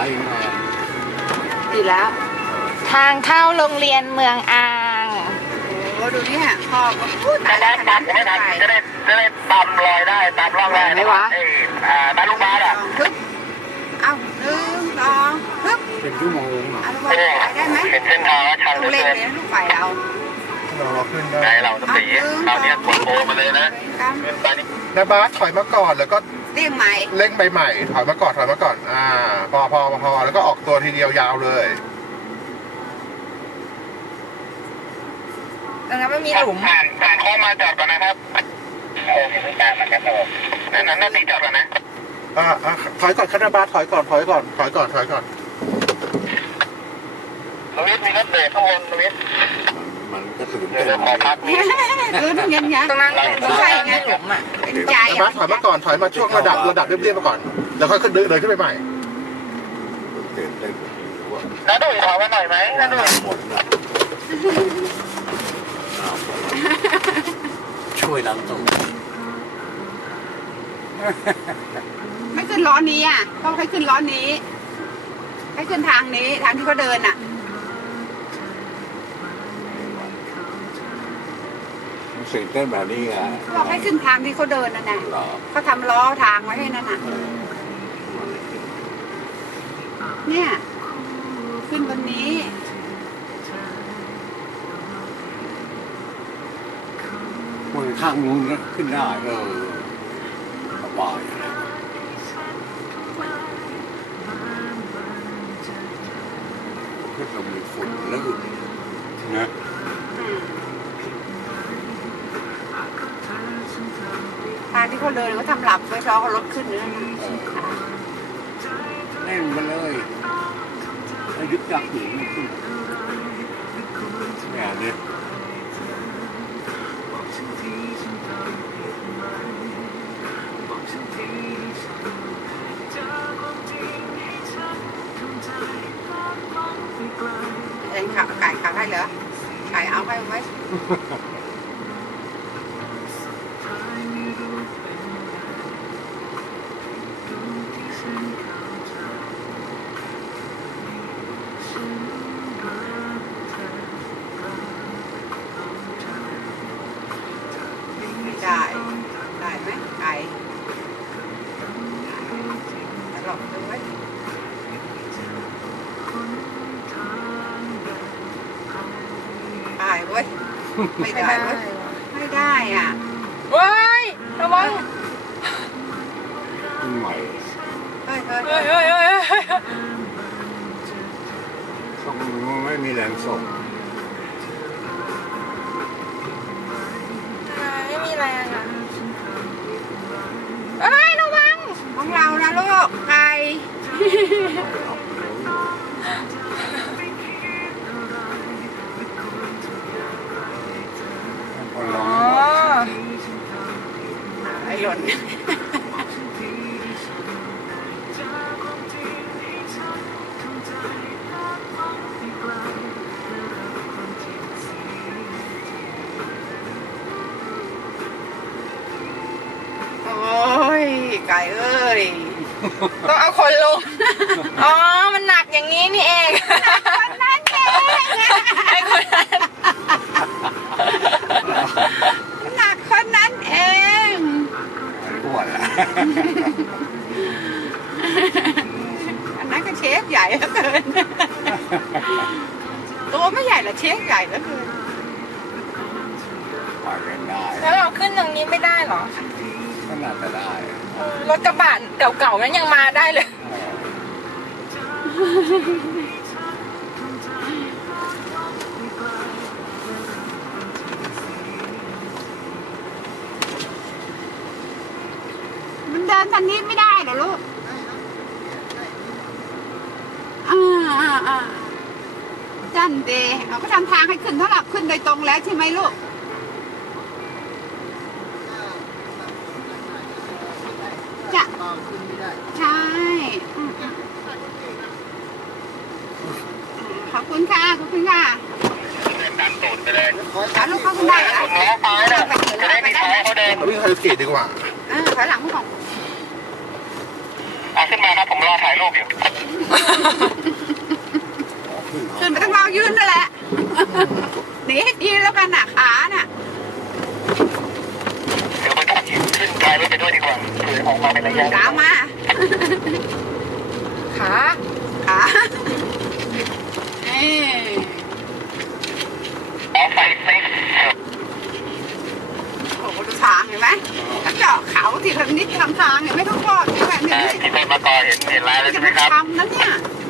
ยังไงดีแล้ว ทางเข้าโรงเรียนเมืองอ่างโอ้ดูเนี่ยพ่อก็พูดจะได้ตัดไม่ทันจะได้ตามรอยได้ตามร่องรอยไหนวะบ้านลูกบ้านอ่ะปึ๊บเอาหนึ่งสองปึ๊บเป็นชั่วโมงเหรอเอาลูกบอลไปได้ไหมเห็นเส้นทางแล้วชันต้เหอลืงอเล่นเกินเลยนะลูกไฟเราเราขึ้นได้ไหนเราจะตีคราวนี้กดโบมาเลยนะขึ้นไปนี่นะบาสถอยมาก่อนแล้วก็เรียกใหม่เร่งใบใหม่ถอยมาก่อนพอแล้วก็ออกตัวทีเดียวยาวเลยตรงนั้นไม่มีหลุมผ่านข้อมาจอดก่อนนะครับโอ้มีการนะครับผมนั่นน่าตีจอดก่อนนะถอยก่อนคณะบาสถอยก่อนลวิทมีรถเบรกข้างบนลวิทมันก็ตื่นเดี๋เต้ยวน ขอพักนิดต้องเงี้ยตรงนั้นต้องใส่ไงหลุมอ่ะเป็นใจนะบาสถอยมาก่อนถอยมาช่วงระดับเรียบๆมาก่อนแล้วค่อยเดินขึ้นไปใหม่น้าดุยถอยมาหน่อยไหมน้าดุยช่วยน้ำตกไม่ขึ้นล้อนี้อ่ะต้องให้ขึ้นล้อนี้ให้ขึ้นทางนี้ทางที่เขาเดินอ่ะสิ่งเต้นแบบนี้ไงบอกให้ขึ้นทางที่เขาเดินนั่นน่ะเขาทำล้อทางไว้ให้นั่นน่ะเนี่ยขึ้นบนนี้คนข้างนู้นขึ้นได้สบายก็จะมีฝุ่นลื่นนะทางที่เขาเดินเขาทำหลับไว้รอเขารถขึ้นนั่นน่ะเล่นมาเลยยึดจักหนีมันขึ้นเนี่ยเนี่ยเองขับไก่ขับให้เหรอไก่เอาให้ไว้ไม่ได้ได้ไหมไก่หลอกดูไว้ได้เว้ยไม่ได้เว้ยไม่ได้อ่ะเว้ยระวังขึ้นใหม่เฮ้ยเฮ้ยเฮ้ยเฮ้ยเฮ้ยเฮ้ยต้องไม่มีแรงส่งไม่มีแรงอ่ะเฮ้ยระวังของเรานะลูกไก่พออ๋ร้อองไอ้หล่นโอ้ยไก่เอ้ยต้องเอาคนลง อ๋อ มันหนักอย่างนี้นี่เองคนนั้นเองไอ้คนนั้นหนักคนนั้นเองอ้วนละอันนั้นก็เชฟใหญ่เหลือเกินตัวไม่ใหญ่ละเชฟใหญ่เหลือเกินไปกันได้แล้วเราขึ้นตรงนี้ไม่ได้เหรอก็น่าจะได้รถกระบะเก่าๆนั้นยังมาได้เลยมันเดินทางนี้ไม่ได้เหรอลูกจันเดเขาก็ทำทางให้ขึ้นเท่าหลับขึ้นโดยตรงแล้วใช่ไหมลูกจะใช่ขอบคุณค่ะขอบคุณค่ะเดินตามตูดไปเลยเอาลูกเข้าคุณได้เหรอล้อซ้ายนะจะได้มีท้ายเขาเดินวิ่งไฮสปีดดีกว่าถอยหลังของเอาเขึ้นมาครับผมรอถ่ายรูปอยู่ขึ้นไปต้องเรายืนนั่นแหละ หนีให้ดีแล้วกันน่ะขาน่ะเดี๋ยวไปต้องขึ้นกายรถไปด้วยดีกว่าเผื่อออกมาเป็นระยะขามาขาขาเอ้ยเอาไฟเซ็ตโอ้โหดูทางเห็นไหมถ้าเจาะเขาที่ทำนิดทำทางเห็นไหมทุกคนเห็นไหมเนี่ยที่เป็นมาก่อเห็นลายแล้วจะใช่ไหมมาครับทำนะเนี่ย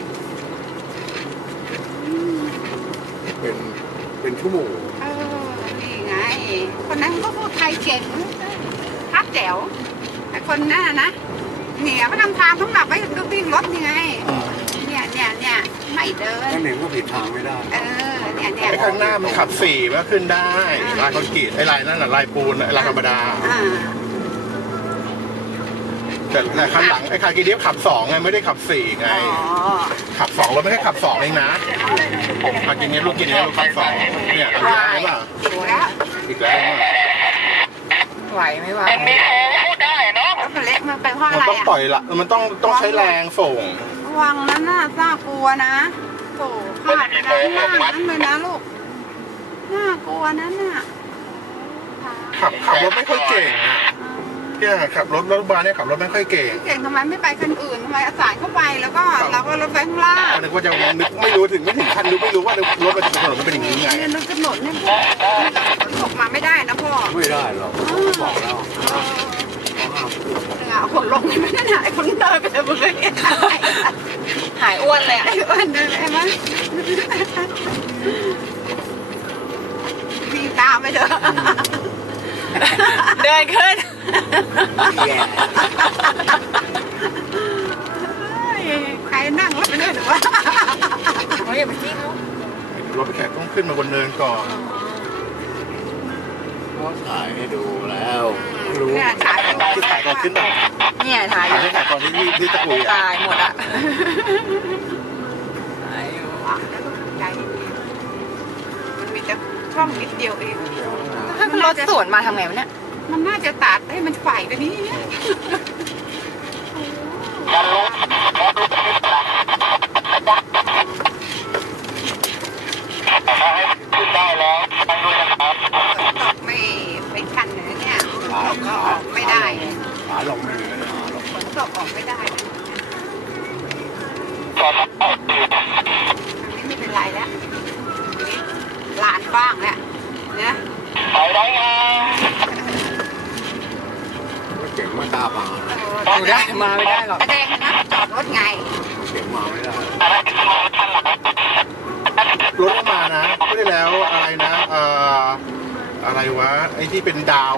เป็นชั่วโมงนี่ไง คนนั้นก็พูดไทยเก่งทัดแจ๋วแต่คนนั้นนะเนี่ยเขาทำทางสำหรับไว้วิ่งรถยังไงเนี่ยไม่เดินก็เห็นว่าผิดทางไม่ได้เนี่ยไอ้ข้างหน้ามันขับสี่มันก็ขึ้นได้ลายคอนกรีตไอ้ลายนั่นน่ะลายปูนไอ้ลายธรรมดา แต่คันหลังไอ้คาร์กีเดียบขับสองไงไม่ได้ขับสี่ไง ขับสองรถไม่ได้ขับสองเองนะคาร์กีเดียบลูกกินเนี้ยลูกขับสองเนี่ยทำได้หรือเปล่าถึงแล้วอีกแล้วอ่ะไหวไหมวะมันมีโค้งพูดได้เนาะรถมันเล็กมันเป็นเพราะมัอะนไรต้องปล่อยละมันต้องใช้แรงส่งระวังนั้นน่ะน่ากลัวนะโถพลาดไปนั้นเลยนะลูกน่ากลัวนั้นน่ะขับรถไม่ค่อยเก่งอ่ะเนี่ยขับรถบาลเนี่ยขับรถไม่ค่อยเก่งเก่งทำไมไม่ไปคันอื่นทำไมอาสายเข้าไปแล้วก็เราก็รถไฟข้างล่างนึกว่าจะนึกไม่รู้ถึงคันนึกไม่รู้ว่ารถมันถนนมันเป็นอย่างนี้ไงเนี่ยรถกระหนดเนี่ยตกมาไม่ได้นะพ่อไม่ได้หรอกบอกแล้วเขาห้ามพูดเอาคนลงไม่ได้ไอ้คนเดินไปเลยมึงเลยหายอ้วนเลยอ่ะไอ้อ้วนเดินไอ้มันวิ่งตามไปเถอะเดินขึ้นแย่ใครนั่งรถไปด้วยหรือว่าโอ้ยอย่าไปจี้เขารถแขกต้องขึ้นมาบนเนินก่อนเขาถ่ายให้ดูแล้วรู้เนี่ยถ่ายคือถ่ายก่อนขึ้นแบบเนี่ยถ่ายอถ่ายยู่ให้ถ่ายก่อนที่ตะกุยอ่ะตายหมดอ่ะตายอยู่ใจมันมีแต่ช่องนิดเดียวเองถ้ารถสวนมาทำไงวะเนี่ยมันน่าจะตัดให้มันไฟไปนี้ขึ้นได้แล้วไปด้วยนะครับตกไม่ทันเลยเนี่ยตกก็ออกไม่ได้ขาลงไม่เหลือเลยหรอกฝนตกออกไม่ได้จอดอันนี้ไม่เป็นไรแล้วลานบ้างแล้วเนี่ยไปได้ไงรถเก่งมาตามมาอยู่ได้มาไม่ได้หรอกแสดงนะจอดรถไงเก่งมาไม่ได้รถมานะไม่ได้แล้วอะไรนะอะไรวะไอ้ที่เป็นดาว